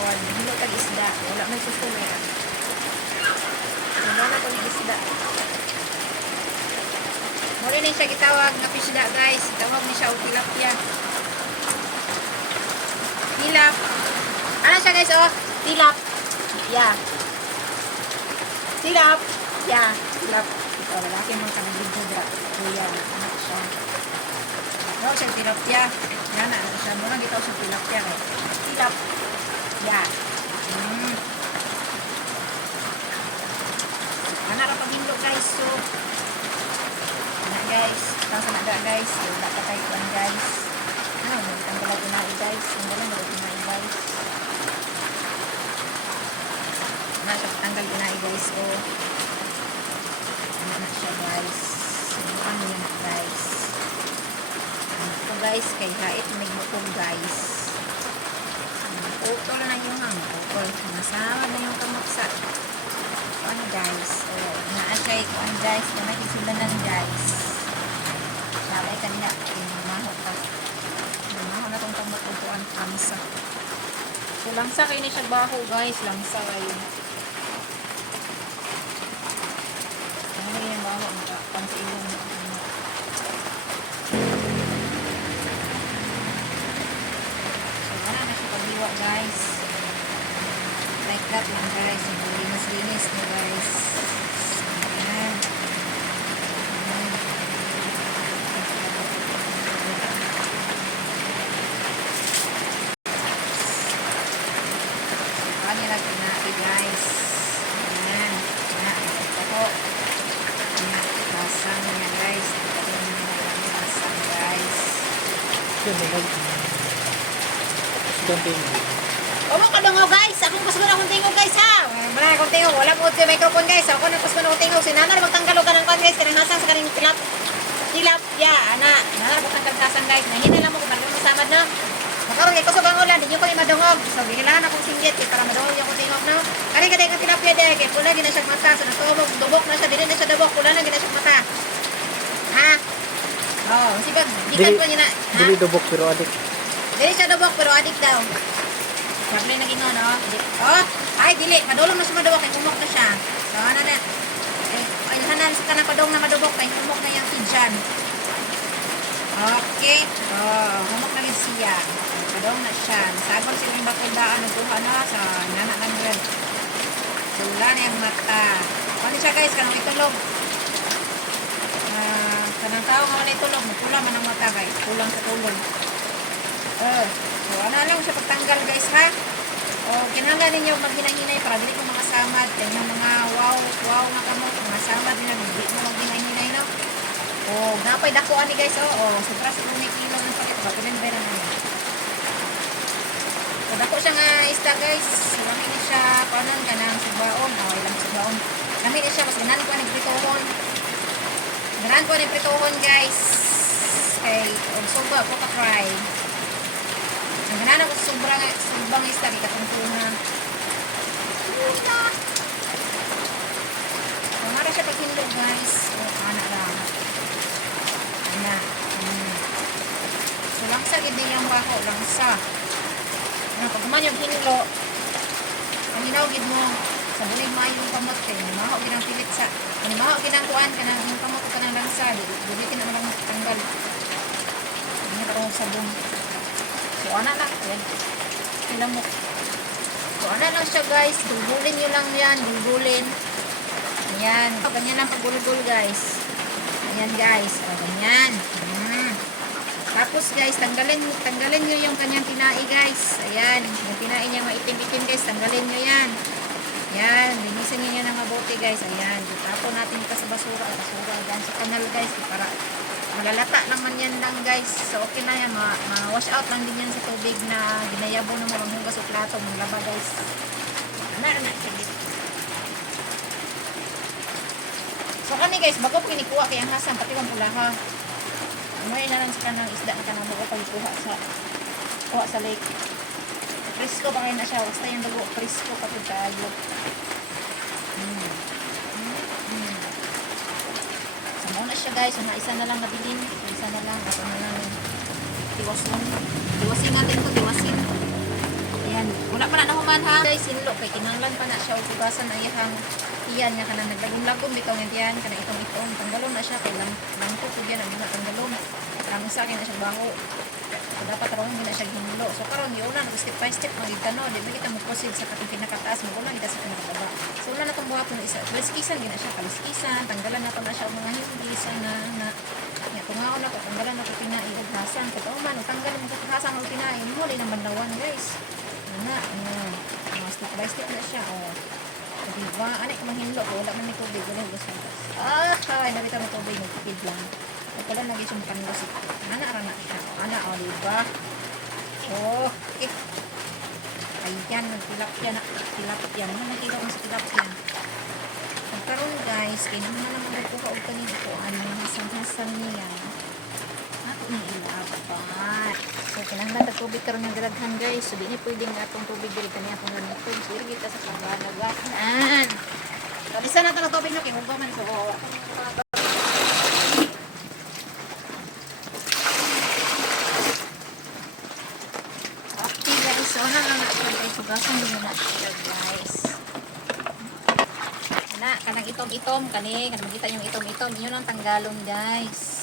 karon. Hilo tag isda. Wala may customer. Wala na pang isda. Muli na siya gitawag na pisda guys. Tawag ni siya o tilapia. Tilap. Ano siya guys oh? Tilap. Yeah. Tilap. Yeah. Tilap. Ito, lalaki mga kanagigod ra. Kuya, anak siya. Tawag siya tilapia. Yan na, ano siya. Murang gitaw siya tilapia. Tilap. Yeah. Ano ra pamindog guys. So, guys, tapos na guys, wala pa tayo kuan guys. Ano, tanggal ko na guys. Tanggal mo na guys. Tanggal ko na guys. So, ano na siya guys. Ano yun guys. Ito guys, kay hait may bukog guys. Utol na yung utol. Nasama na yung kamaksa. Ano guys. So, naasay ko ang guys. Na nakisudanan guys. Sabay kanina, maho pa. Maho na itong pagmatutuan langsa. So, langsa kayo na siya baho guys. Langsa kayo. Ano yung baho? Pang sa ilong. So, wala na siya paghiwa guys. Like that lang guys. Linis-linis na guys. Ayan. Guys, ayan, ito po basang niya guys, ito yung basang guys. Huwag ka dungaw guys, akong pasunan akong tingog guys ha, wala akong tingog, wala mo sa microphone guys, ako na pasunan akong tingog, sinana na magtanggalo ka ng pan guys, kanang sa kaning tilap, ana, nana na magtanggal guys, nahina lang mo kung parang masamad na. Makaroon kay kusog ang ulan, di nyo ko madungog. So, bigilahan akong singgit para madungog yung tingog na. Kani ka tayo tilapia dahil kay pula din na siya mata. So, natubog, dubok na siya, din na siya dubok, pula na din na siya mata. Ha? Oh, sibag, di ka niya na. Dili dubok pero adik. Dili siya dubok pero adik daw. Sabi na gino, no? Oh, ay, dili, madulong na siya madubok, kay kumok na siya. So, ano na? Ay, hanan sa kanang padong na madubok, kay kumok na yung kidjan. Okay. Oh, humok na rin siya. Padong na siya. Nasagol sila yung bakundaan. Nagkuha na sa nana ng yun. Sula na yung mata. Ano siya guys? Kanang itulog. Kanang tao nga wala itulog. Magpula man ang mata guys. Kulang sa tulog. So, ano lang siya pagtanggal guys ha? O, kinanglan ninyo maghinay-hinay para dili ko mga samad. Kaya yung mga wow nga kamo. Mga samad din na hindi mo maghinay-hinay no? O, napay dakuan ni guys. O, sobra sa 1 kilo ng pakit. Bakunin ba na naman? So, dako siya nga isda guys. Lami na siya kanan kanang sugbaon. O, ilang sugbaon. Lami na siya. Mas ganan ko ang pritohon. Ganan ko ang pritohon guys. Kay, o, sugba po ka-fry. Ganan ako sobrang isda. Kaya katungtunan. So, mara siya paghindog guys. O, anak lang. Na. So, langsa gid niyang baho, langsa. Ano, pag man yung hinlo, ang ginawagid mo, sa bulig mayo yung kamot, kaya maho ginang pilit sa, kaya maho ginang kuan, kaya yung kamot ka ng langsa, bulitin na lang tanggal. Hindi ka kong sabong. So, ana lang, yan. Kilamok. So, ana lang siya guys, gulgulin nyo lang yan, gulgulin. Ayan, ganyan lang pag-gulgul guys. Ayan guys, o ganyan. Tapos guys, tanggalin nyo yung kanyang tinai guys. Ayan, yung tinai niya maitim-itim guys, tanggalin nyo yan. Ayan, linisin nyo ng mabuti guys. Ayan, tapon natin ito sa basura. Basura dyan sa kanal guys, para malalata naman yan lang guys. So okay na yan, ma-wash out lang din yan sa tubig na ginayabo na mga hugas o plato, maglaba guys. Ano, so kani guys, bago ko kinikuha kay ang hasang pati ang pulaha. May na lang sa kanang isda na kanang bago pagkuha sa lake. Presko pa kayo na siya. Basta yung dugo, presko kapag tayo. So muna siya guys. So isa na lang nabilin. Isa na lang. Ito na lang. Tiwasin natin ito. Tiwasin. Ayan, wala pa na nahuman ha. Guys, sinlo kay kinanglan pa na siya o tugasan na iyang iyan nga kanang naglagom-lagom bitaw nga diyan kana itong tanggalon na siya kay lang ko ko diyan ang mga tanggalon. Ang sa akin na siya baho. So, dapat rawon din na siya ginlo. So karon di una step by step magitano, di ba kita mo proceed sa katong pinakataas mo una kita sa pinakababa. So wala na tong buhaton na isa. Kaliskisan gina siya, kaliskisan, tanggalan na to na siya og mga hindi sana na nya tungaon ako tanggalan ako tinai og hasan kato man tanggalan mo hasan og tinai mo di naman lawan guys. Na step by step na siya oh. Diba? Ano yung mahinlo ko? Wala man may tubig. Wala yung gasantas. Ay, nabita mo tubig. Nagtipid lang. At pala nag-isong panlusit. Ana na siya. Ana, o, diba? Okay. Ayan, nagtilapia na. Tilapia. Ano nakita ko sa tilapia? Pagkaroon guys, kaya naman na naman nagkuha o kanina ko. Ano, hasang-hasang niya. Ako ni ilapat. So, kinahanglan na tubig karon ng dalaghan guys. So, di niya pwedeng atong tubig diri kaniya kung ganito. So, kita sa paglalagahan. So, lisa na ito ng tubig no. Kaya huwag man ko. Okay guys. So, ano na siya guys. Sugasan din na siya guys. Kanang itom-itom. Kanang makita yung itom-itom. Yun ang tanggalon guys.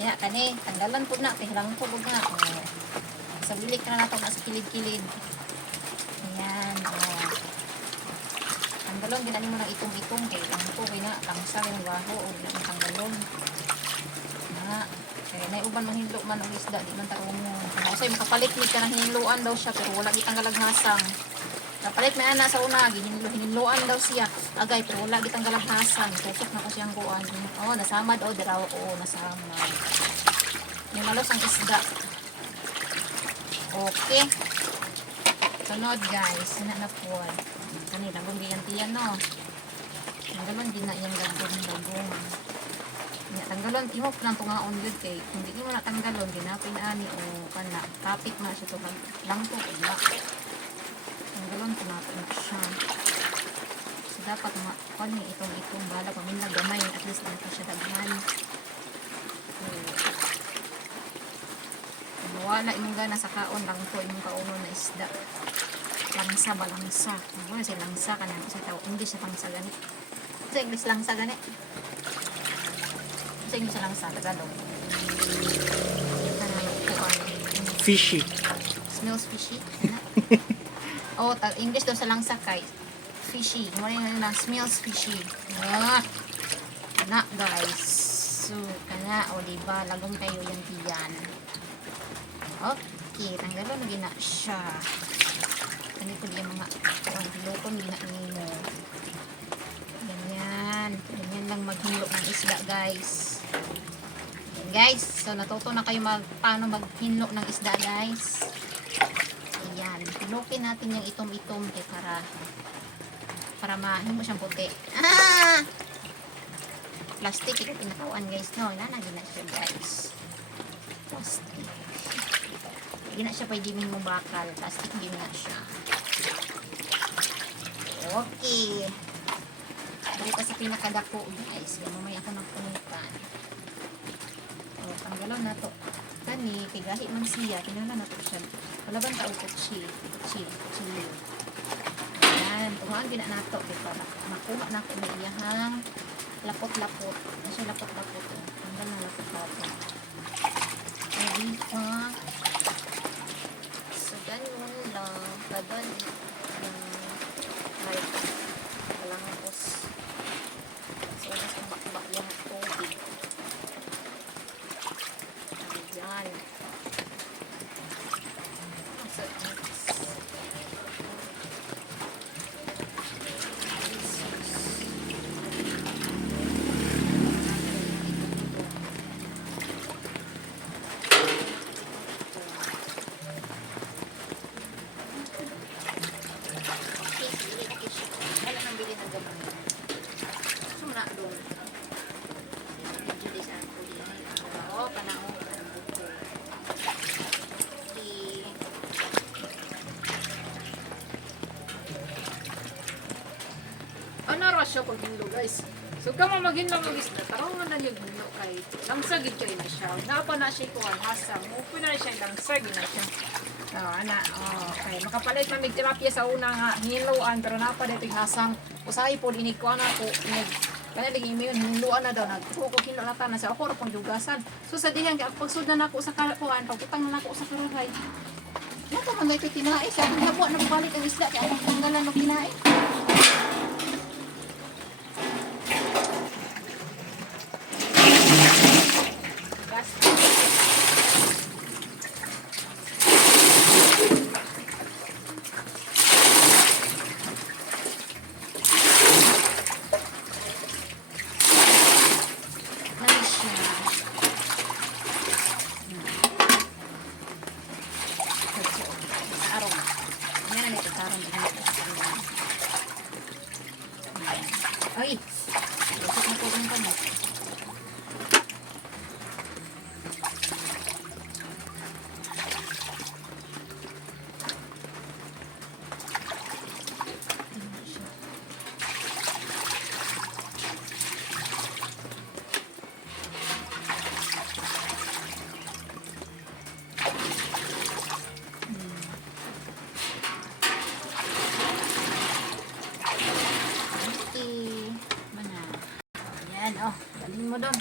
Ya, kani, tanggalan po na, pihilang po na. Oh. Sa bilik na natin sa kilid-kilid. Ayan, oh. Tanggalon, ginani mo ng itong-itong, kay lang po, kaya na, tangsa yung baho, o ginani tanggalon. Na, kaya na uban manghinlo man ang isda, di man tarong mo. Kasi makapalit ni ka ng hinluan daw siya, pero wala kitang galaghasang. Napalit may ana sa una, hinluan daw siya. Agay, pero wala kitang galaghasang. Tusok na ko siyang kuan. Oh, nasamad, oh, diraw, oh, nasamad. Yung malos ang isda. Okay. Sunod guys, na po. Kanila, bumbiyan-tiyan, no? Tanggalon, di na yung gagong. Tanggalon, imok lang tungaon yun kay. Kung di mo na tanggalon, ginapin ani, o kana. Topic na siya to. Lang to, kaya. Tanggalon, tunapin siya. So, dapat makon ni itong bala. Paminag gamay, at least dito siya daghan. Wala yung gana sa kaon lang to yung kauno na isda. Langsa ba langsa? Ano si langsa ka na sa tao. English na langsa ganit. Sa English langsa ganit. Sa English langsa Tagalog. Fishy. Smells fishy. Oh, English daw sa langsa kay fishy. Ano na smells fishy. Na guys. So kana o diba lagom kayo yung tiyan. Okay, tanggalon gina siya. Ano ko yung mga lukon gina nimo. Ganyan. Ganyan lang maghilo ng isda, guys. Yan, guys. So, natuto na kayo paano maghinlo ng isda, guys. Ayan. Hinukin natin yung itom-itom para mahimo siyang puti. Plastic ito pinakawan, guys. No, nanagin na siya, guys. Plastic. Hindi na siya pwede mo bakal. Plastic din na siya. Okay. Dito sa pinakadako, guys. Yan, mamaya ako nagpunitan. O, tanggalon na to. Kani, kigahi man siya. Kinala na to siya. Walaban tao kutsi. Kutsi. Ayan. Tungaan din na to. Para makuha na ko na iyahang lapot-lapot. Na siya lapot-lapot. Tanggal na lapot-lapot. Ready pa. Ganun lang, kadon like kalangos. So, mas kumakbak yung tubig. Diyan. So, siya pag hinlo guys. So kamo maghinlo mo guys na tarong man lang yung hinlo kay langsag gid kay na siya. Napa na siya kuan hasang. Upo na siya langsag na siya. Ana, okay. Makapalit man mig tilapia sa una nga hinuan pero napa dito nasang usahay po inig ko ana ko inig kaya lagi mi hinuan na daw nagtuko ko hilo na tanan sa ako ra pang dugasan. So sa dihan ga pagsud na nako sa kuan pagutang na nako sa karahay. Nako man ito tinae siya habo na balik ang isda kay ang tanggalan ng tinae. Ay, lusot na po yung kamot. Mana? Ayan, oh. Dalhin mo doon.